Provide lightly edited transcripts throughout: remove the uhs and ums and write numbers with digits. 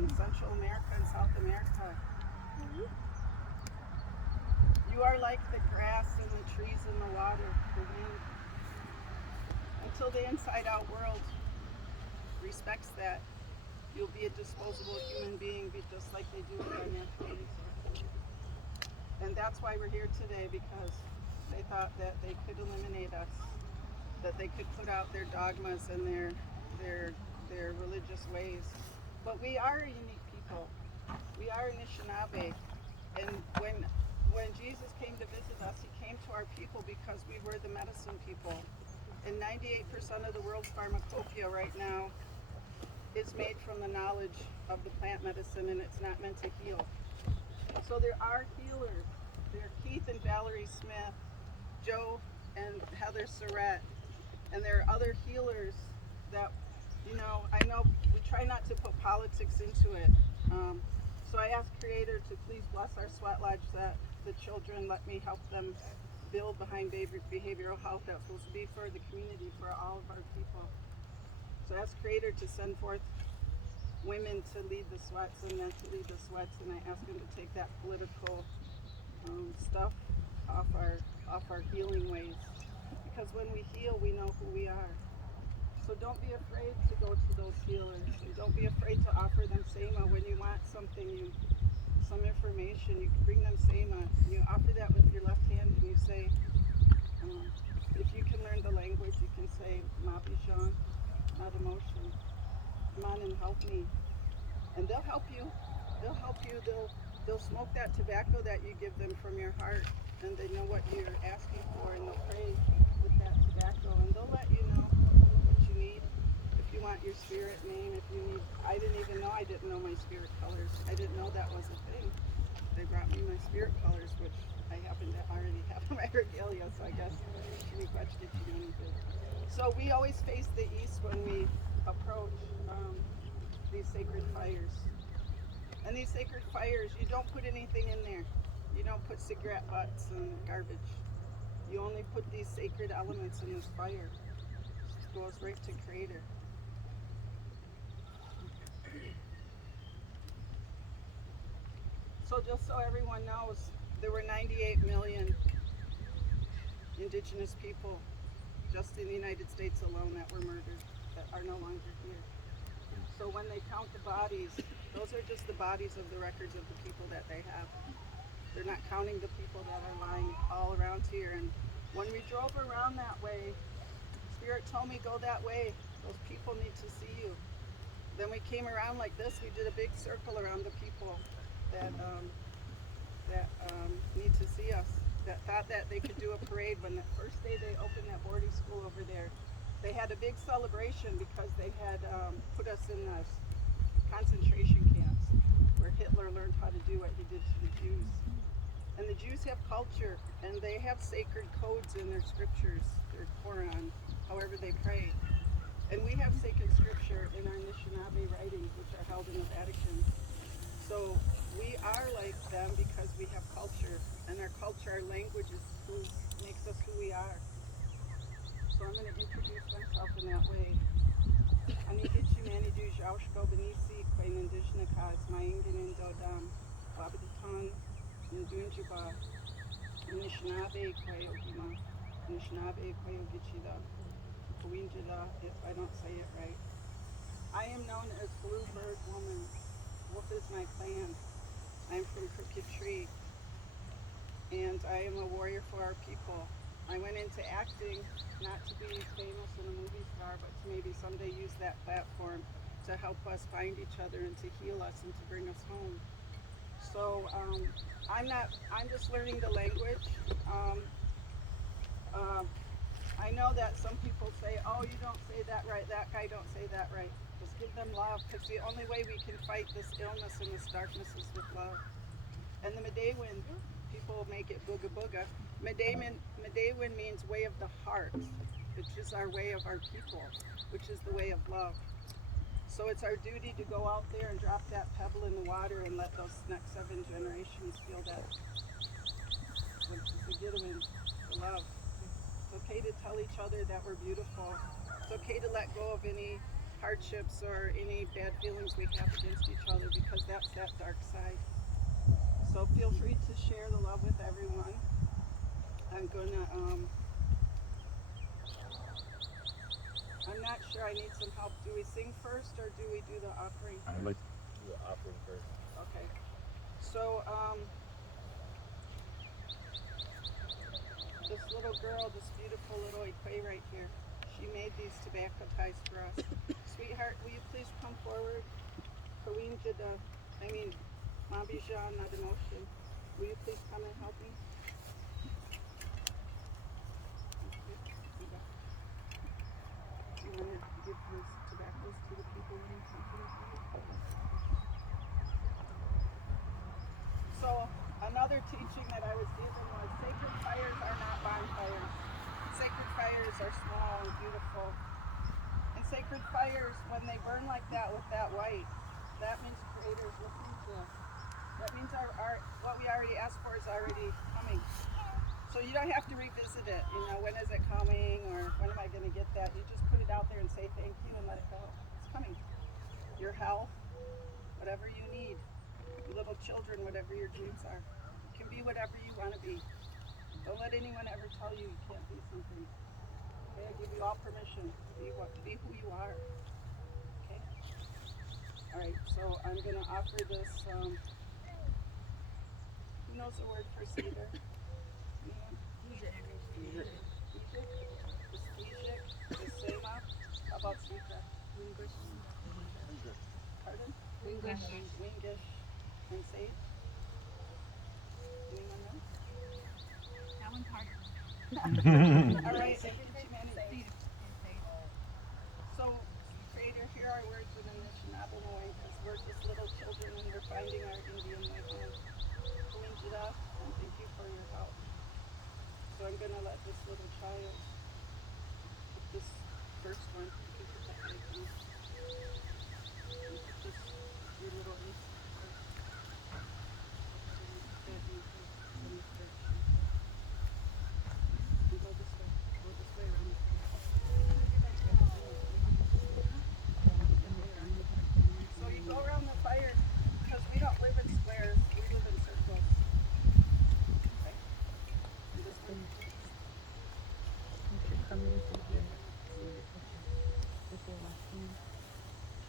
in Central America and South America. You are like the grass and the trees and the water, the wind, until the inside out world respects that. You'll be a disposable human being, just like they do with our natural resources. And that's why we're here today, because they thought that they could eliminate us, that they could put out their dogmas and their religious ways. But we are a unique people. We are Anishinaabe. And when Jesus came to visit us, he came to our people because we were the medicine people. And 98% of the world's pharmacopoeia right now is made from the knowledge of the plant medicine, and it's not meant to heal. So there are healers. There are Keith and Valerie Smith, Joe and Heather Surratt, and there are other healers that, I know we try not to put politics into it. So I ask Creator to please bless our sweat lodge, that the children let me help them build behind behavioral health that's supposed to be for the community, for all of our people. So I ask Creator to send forth women to lead the sweats and men to lead the sweats, and I ask him to take that political stuff off our healing ways. Because when we heal, we know who we are. So don't be afraid to go to those healers, and don't be afraid to offer them Sema when you want something, some information. You can bring them Sema. You offer that with your left hand, and you say, if you can learn the language, you can say Mabijan, not emotion. Come on and help me. And they'll help you. They'll help you. They'll smoke that tobacco that you give them from your heart, and they know what you're asking for, and they'll pray with that tobacco, and they'll let you know what you need. If you want your spirit name, if you need, I didn't know my spirit colors. I didn't know that was a thing. They brought me my spirit colors, which I happen to already have in my regalia, so I guess so we always face the east when we approach these sacred fires. And these sacred fires, you don't put anything in there. You don't put cigarette butts and garbage. You only put these sacred elements in this fire. It goes right to Creator. So just so everyone knows, there were 98 million indigenous people just in the United States alone that were murdered, that are no longer here. So when they count the bodies, those are just the bodies of the records of the people that they have. They're not counting the people that are lying all around here. And when we drove around that way, Spirit told me, go that way. Those people need to see you. Then we came around like this. We did a big circle around the people that need to see us, that thought that they could do a parade. When the first day they opened that boarding school over there, they had a big celebration because they had put us in the concentration camps where Hitler learned how to do what he did to the Jews. And the Jews have culture, and they have sacred codes in their scriptures, their Quran, however they pray. And we have sacred scripture in our Anishinaabe writings, which are held in the Vatican. So we are like them because we have culture, and our culture, our language is who makes us who we are. So I'm going to introduce myself in that way. Anidichi manidu jaushko benisi kwen indishna kas maingin in dodam wabaditan ndunjuba Anishinaabe kwayogima Anishinaabe kwayogichida Kawinjida, if I don't say it right. I am known as Bluebird Woman. Wolf is my clan. I'm from Crooked Tree, and I am a warrior for our people. I went into acting not to be famous and a movie star, but to maybe someday use that platform to help us find each other and to heal us and to bring us home. So I'm just learning the language. I know that some people say, oh, you don't say that right, that guy don't say that right. Just give them love, because the only way we can fight this illness and this darkness is with love. And the Medewin, people make it booga booga. Medewin means way of the heart, which is our way of our people, which is the way of love. So it's our duty to go out there and drop that pebble in the water and let those next 7 generations feel that. To get them in the love. It's okay to tell each other that we're beautiful. It's okay to let go of any hardships or any bad feelings we have against each other. that's that dark side. So feel free to share the love with everyone. I'm gonna, I'm not sure, I need some help. Do we sing first or do we do the offering? I'd like to do the offering first. Okay. So, this little girl, this beautiful little Ikwe right here, she made these tobacco ties for us. Sweetheart, will you please come forward? Kaween did Mabijan, not emotion. Will you please come and help me? You want to give those tobaccos to the people when you come to the table? So, another teaching that I was given was sacred fires are not bonfires. Sacred fires are small and beautiful. And sacred fires, when they burn like that with that white, that means Creator's listening to us. That means our what we already asked for is already coming. So you don't have to revisit it, when is it coming or when am I going to get that? You just put it out there and say thank you and let it go. It's coming. Your health, whatever you need. Your little children, whatever your dreams are. You can be whatever you want to be. Don't let anyone ever tell you you can't be something. Okay, I give you all permission to be who you are. Okay? Alright, so I'm going to offer this, who knows the word for cedar? Anyone? Egypt. Sema. How about Sita? Pardon? Wingish. And Sage? Anyone know? That one's hard. All right, humanity. So, Creator, hear our words in Anishinaabe, because we're just little children and we're finding our Indian way home. Kuinjira, and thank you for your help. So I'm going to let this little child, this first one, you can put that right down. You put this, your little niece first. You go this way around the corner. So you go around the fire, because we don't live in squares, we live in circles. Okay? And this one.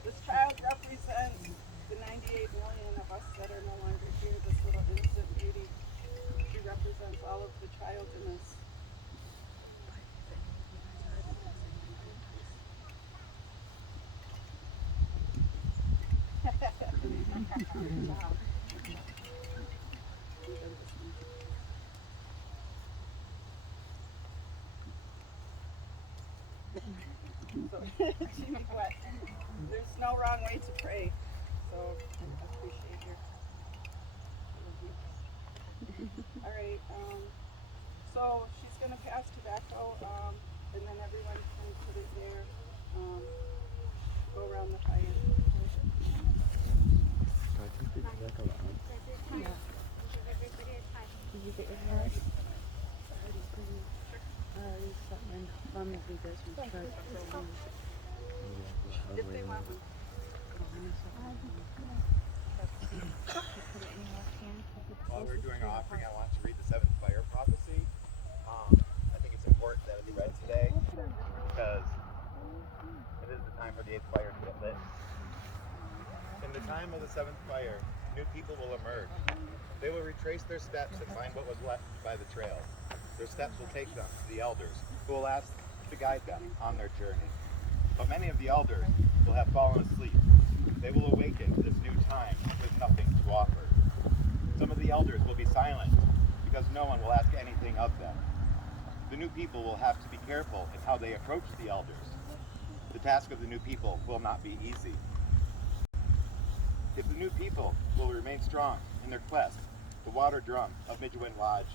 This child represents the 98 million of us that are no longer here, this little innocent beauty. She represents all of the child in us. So, Jimmy, what? There's no wrong way to pray. So, I appreciate your. All right. So she's gonna pass tobacco, and then everyone can put it there. Go around the fire. I think the tobacco on. Yeah. Give everybody a time. Did you get your hair? Mommy do this one. If they want one. While we're doing our offering, I want to read the seventh fire prophecy. I think it's important that it be read today because it is the time for the eighth fire to get lit. In the time of the seventh fire, new people will emerge. They will retrace their steps and find what was left by the trail. Their steps will take them to the elders, who will ask to guide them on their journey. But many of the elders will have fallen asleep. They will awaken to this new time with nothing to offer. Some of the elders will be silent because no one will ask anything of them. The new people will have to be careful in how they approach the elders. The task of the new people will not be easy. If the new people will remain strong in their quest, the water drum of Midewiwin Lodge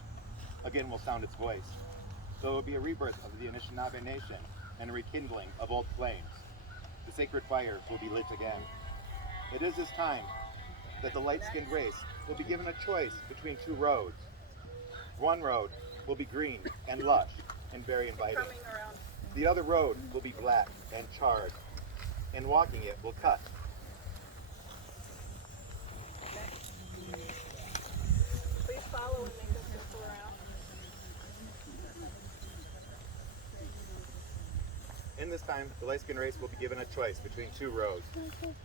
again will sound its voice. So it will be a rebirth of the Anishinaabe Nation and a rekindling of old flames. The sacred fire will be lit again. It is this time that the light-skinned race will be given a choice between two roads. One road will be green and lush and very inviting. The other road will be black and charred, and walking it will cut. During this time, the light-skinned race will be given a choice between two roads.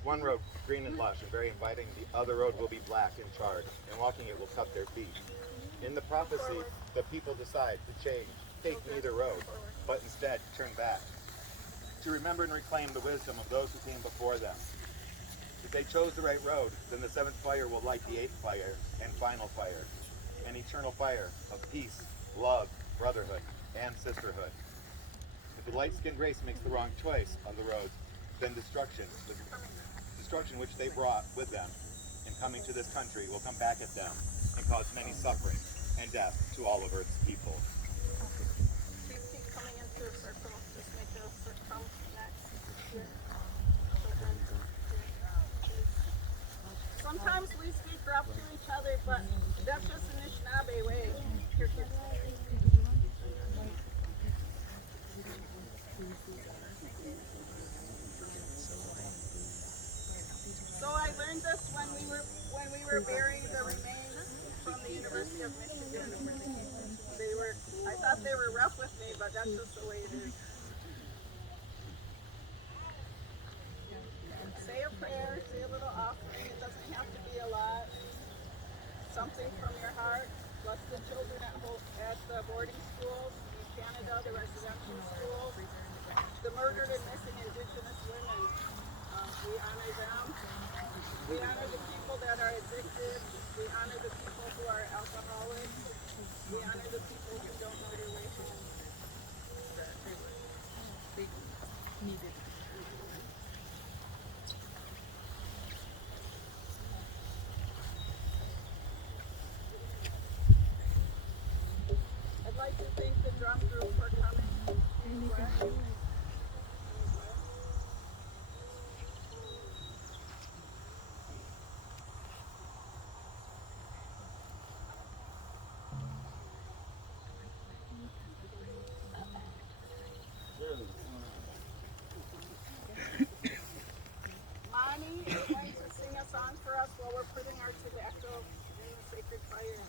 One road, green and lush and very inviting, the other road will be black and charred, and walking it will cut their feet. In the prophecy, the people decide to change, take neither road, but instead turn back, to remember and reclaim the wisdom of those who came before them. If they chose the right road, then the seventh fire will light the eighth fire and final fire, an eternal fire of peace, love, brotherhood, and sisterhood. If the light-skinned race makes the wrong choice on the road, then destruction, the destruction which they brought with them in coming to this country will come back at them and cause many suffering and death to all of Earth's people. Please keep coming into a circle. Just make a circle next. Sometimes we speak rough to each other, but that's just an Anishinaabe way. Here, kids. So I learned this when we were burying the remains from the University of Michigan. I thought they were rough with me, but that's just the way it is. Say a prayer, say a little offering. It doesn't have to be a lot. Something from your heart. Bless the children at the boarding schools in Canada, the residential schools, the murdered and missing Indigenous women. We honor them. We honor the people that are addicted. We honor the people who are alcoholics. We honor the people who don't know their way home. I'd like to thank the drum group for coming. Monty is going to sing a song for us while we're putting our tobacco in the sacred fire.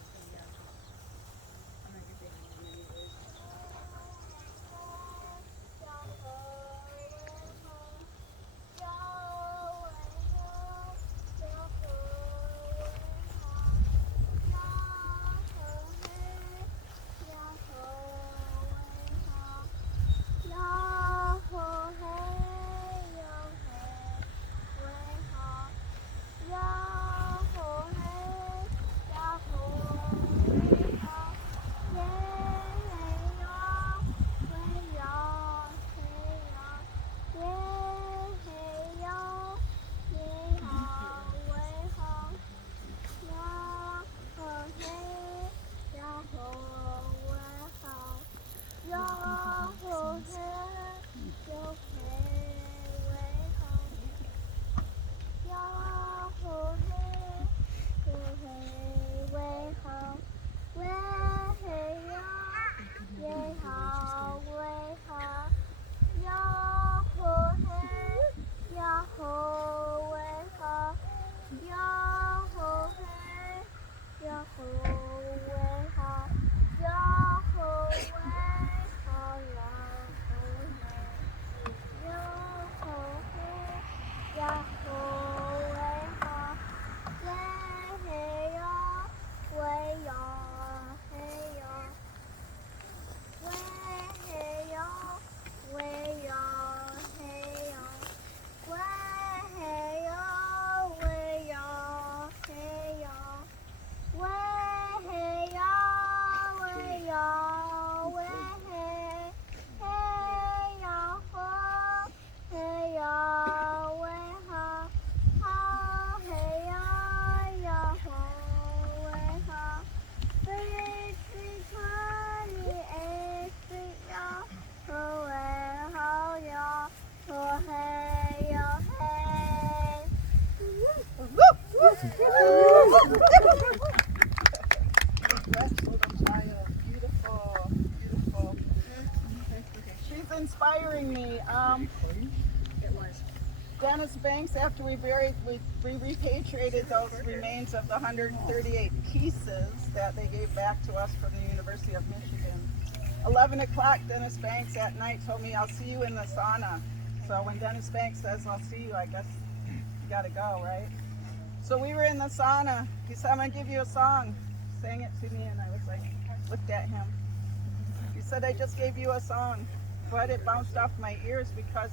Beautiful, beautiful. She's inspiring me. Dennis Banks, after we repatriated those remains of the 138 pieces that they gave back to us from the University of Michigan. 11 o'clock, Dennis Banks at night told me, I'll see you in the sauna. So when Dennis Banks says, I'll see you, I guess you gotta go, right? So we were in the sauna. He said, I'm gonna give you a song. Sang it to me, and I was like, looked at him. He said, I just gave you a song. But it bounced off my ears because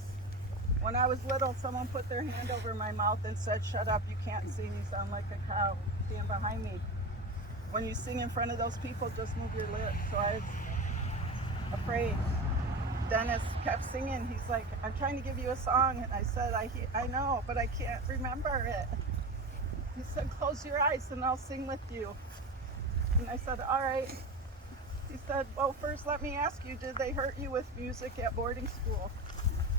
when I was little, someone put their hand over my mouth and said, shut up, you can't sing, you sound like a cow. Stand behind me. When you sing in front of those people, just move your lips. So I was afraid. Dennis kept singing. He's like, I'm trying to give you a song. And I said, I know, but I can't remember it. He said, close your eyes and I'll sing with you. And I said, all right. He said, well, first let me ask you, did they hurt you with music at boarding school?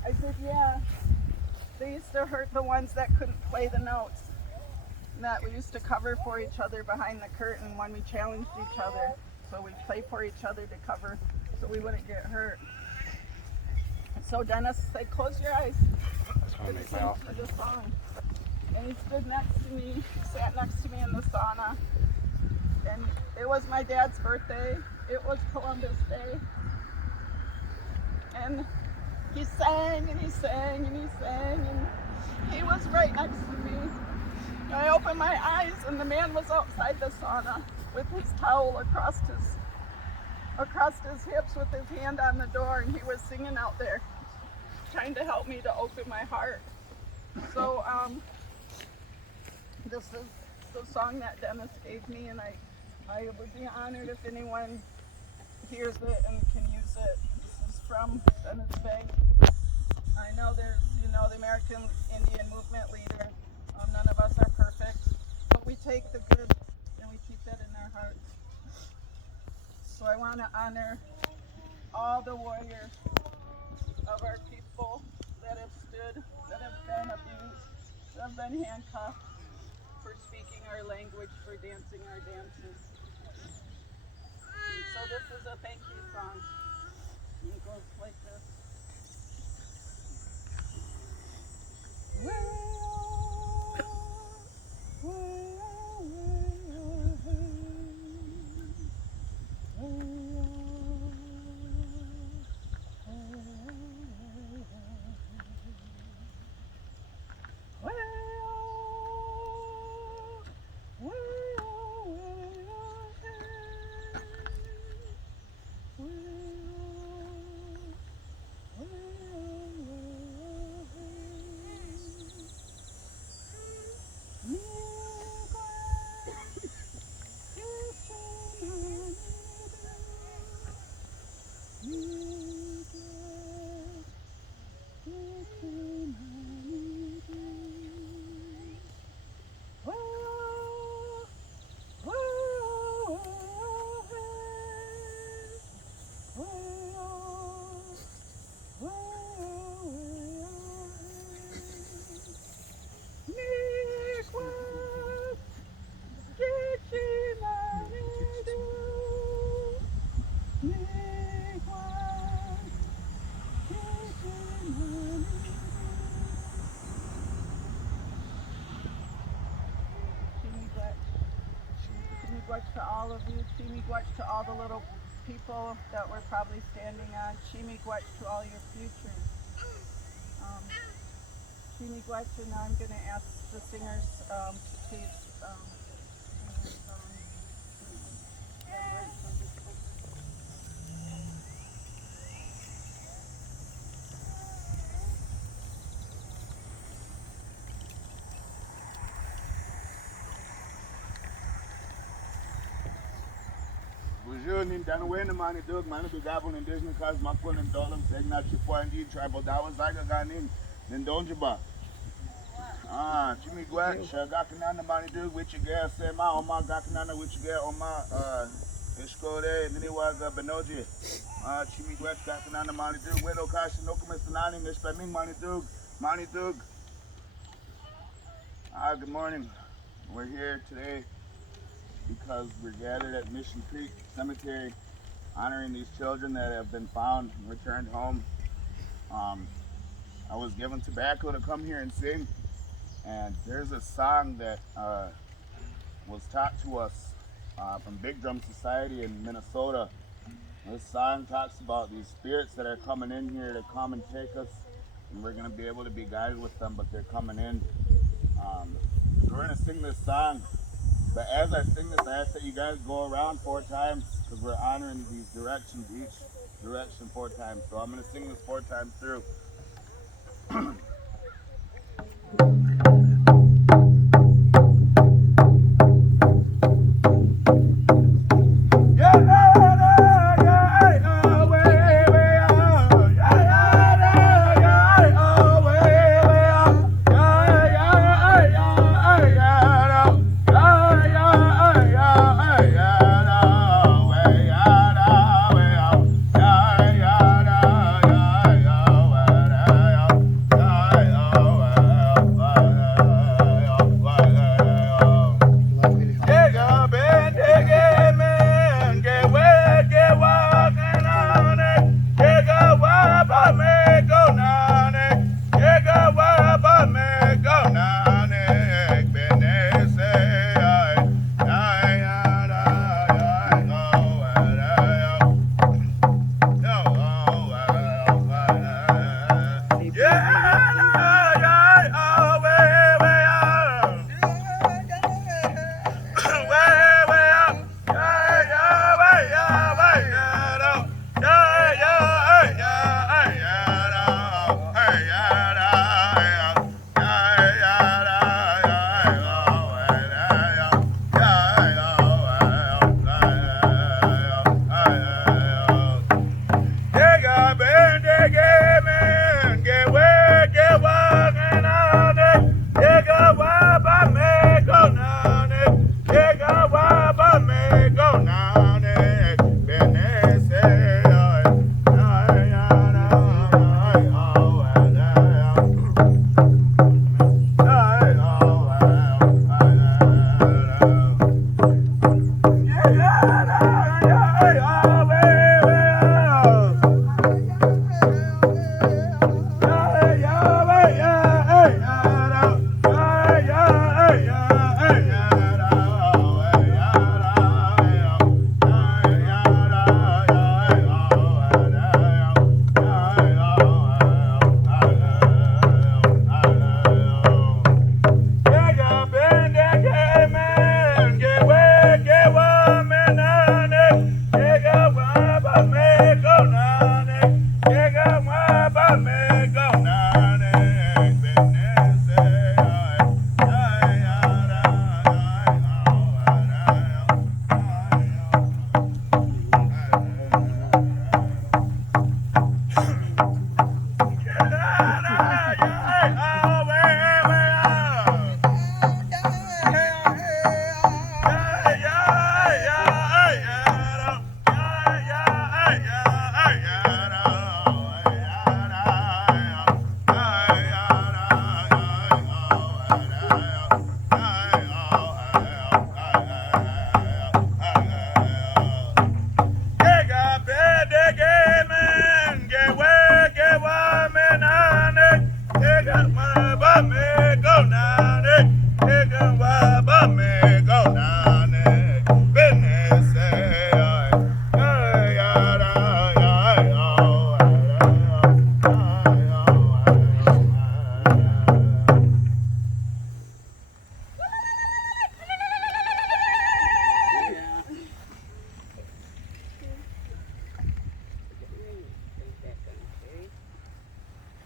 I said, yeah. They used to hurt the ones that couldn't play the notes. That we used to cover for each other behind the curtain when we challenged each other. So we'd play for each other to cover so we wouldn't get hurt. And so Dennis said, close your eyes. And sing for the song. And he stood next to me, sat next to me in the sauna. And it was my dad's birthday. It was Columbus Day. And he sang and he sang and he sang, and he was right next to me. I opened my eyes and the man was outside the sauna with his towel across his hips with his hand on the door, and he was singing out there, trying to help me to open my heart. So this is the song that Dennis gave me, and I would be honored if anyone hears it and can use it. This is from Dennis Banks. I know there's, the American Indian movement leader. None of us are perfect, but we take the good and we keep that in our hearts. So I want to honor all the warriors of our people that have stood, that have been abused, that have been handcuffed for speaking our language, for dancing our dances. And so this is a thank you song. And it goes like this. To all of you, Chimigwach to all the little people that we're probably standing on, Chimigwach to all your futures. Chimigwach, and now I'm going to ask the singers to please sing this song. Bonjour, Nindano mani dog, mani bigabon and Disney cars, Makon and Dolan, saying that you point in tribal dollars, I got in, then don't you buy. Jimmy Gwatch, Gakanana mani dog, which you get, say my, on my Gakanana, which you get on my, Escode, and then it was a Benoji. Jimmy Gwatch, Gakanana mani dog, Widow Cash, no Comissanani, Mr. Ming mani dog. Good morning. We're here today because we're gathered at Mission Creek Cemetery honoring these children that have been found and returned home. I was given tobacco to come here and sing, and there's a song that was taught to us from Big Drum Society in Minnesota, This song talks about these spirits that are coming in here to come and take us, and we're going to be able to be guided with them, but they're coming in. So we're going to sing this song. But as I sing this, I ask that you guys go around 4 times because we're honoring these directions, each direction 4 times. So I'm going to sing this 4 times through.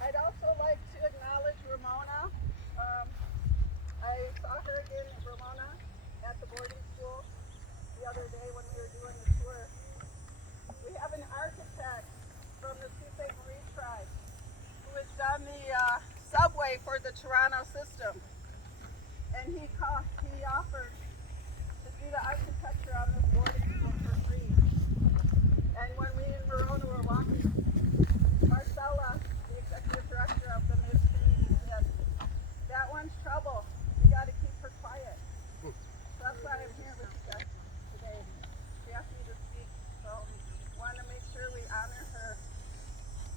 I'd also like to acknowledge Ramona. I saw her again, Ramona, at the boarding school the other day when we were doing the tour. We have an architect from the Sault Ste. Marie tribe who has done the subway for the Toronto system. And he offered to do the architecture on this boarding school for free. And when we in Verona were walking, Marcella, the executive director of the MIS committee, said, that one's trouble. You got to keep her quiet. So that's why I'm here with you guys today. She asked me to speak, so want to make sure we honor her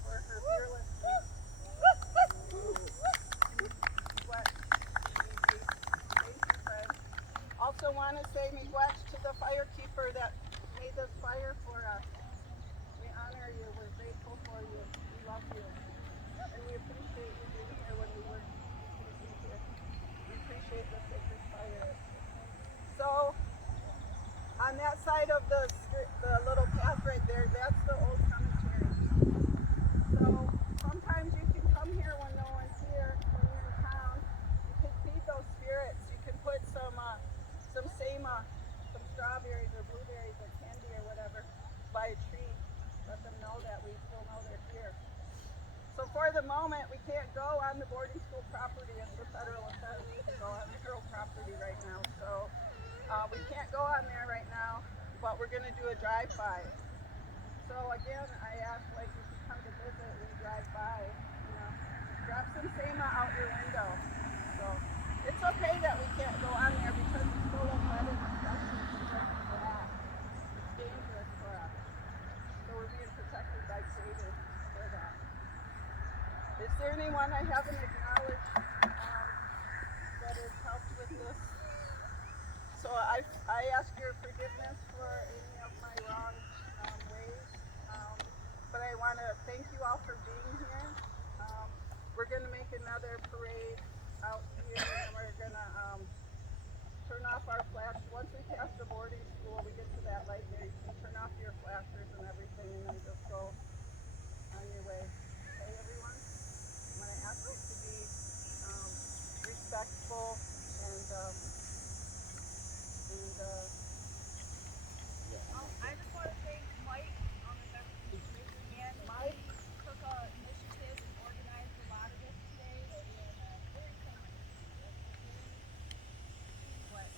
for her fearlessness. What? Thank you, friend. Also want to say miigwech to the firekeeper that made this fire for us. you. We're grateful for you. We love you. And we appreciate you being here when we were here. We appreciate the sacred fire. So, on that side of the little path right there, that's the old cemetery. So, sometimes you can come here when no one's here, when you're in town. You can feed those spirits. You can put some sema, some strawberries or blueberries or candy or whatever by a tree. Let them know that we still know they're here. So for the moment, we can't go on the boarding school property. It's a federal offense to go on federal property right now. So we can't go on there right now, but we're going to do a drive-by. So again, I ask, like, if you come to visit, we drive by, you know, drop some sema out your window. So it's okay that we can't go on there because it's full of lead and asbestos and broken glass. It's dangerous for us. So we're being protected by Creator for that. Is there anyone I haven't acknowledged that has helped with this? So I ask your forgiveness for any of my wrong ways. But I want to thank you all for being here. We're going to make another parade out here, and we're going to turn off our flash. Once we pass the boarding school, we get to that light there. You can turn off your flashers and everything, and then just go on your way. Okay, everyone? I'm going to ask you to be respectful and I just want to thank Mike on the and Mike. he took an initiative and organized a lot of this today. And very cool. What?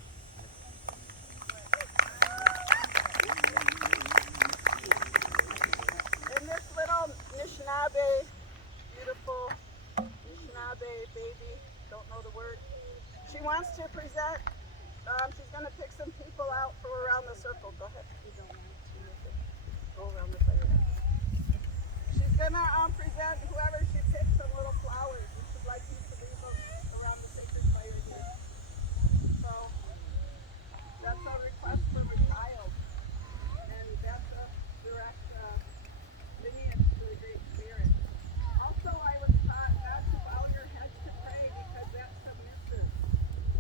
And this little Anishinaabe, beautiful Anishinaabe baby, don't know the word. She wants to present. She's going to pick some people out for around the circle. Go ahead. You don't want to go around the fire. She's going to present whoever she picks some little flowers. And she'd like you to leave them around the sacred fire here. So that's a request from a child. And that's a direct lineage to the Great Spirit. Also, I was taught not to bow your head to pray because that's submissive.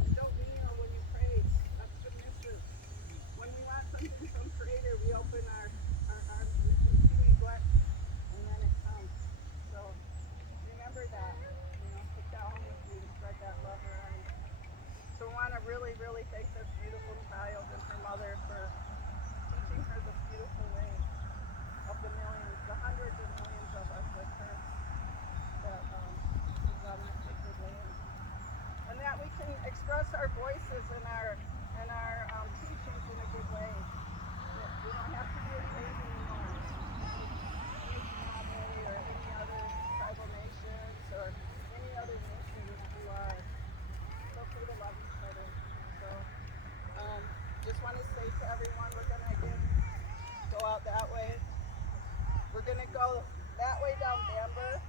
You don't kneel when you pray. That's submissive. When we want something from Creator, we open our arms, we continue what, and then it comes. So remember that. You know, take that home with you and spread that love around. So we want to really, really thank this beautiful child and her mother for teaching her this beautiful way of the millions, the hundreds of millions of us with her that is on this sacred land. And that we can express our voices and our teachings in a good way. That we don't have to be afraid anymore. Anishinaabe or any other tribal nations or any other nations who are. It's okay to love each other. So just want to say to everyone, we're going to again go out that way. We're going to go that way down Bamber.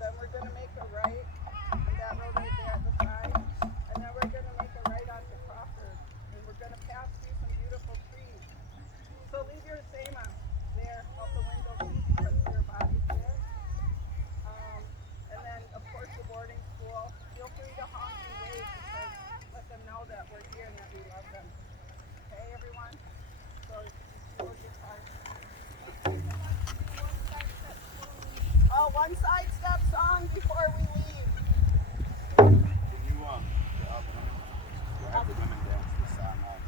Then we're going to make a right on that road right there at the side. And then we're going to make a right onto Crawford. And we're going to pass through some beautiful trees. So leave your sema there out the window because your body's there. And then, of course, the boarding school. Feel free to honk and wave because let them know that we're here and that we love them. Okay, everyone? So you will get hard. Oh, one side step song before we leave. Can you have the women dance this song out?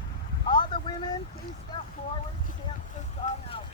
All the women, please step forward to dance this song out.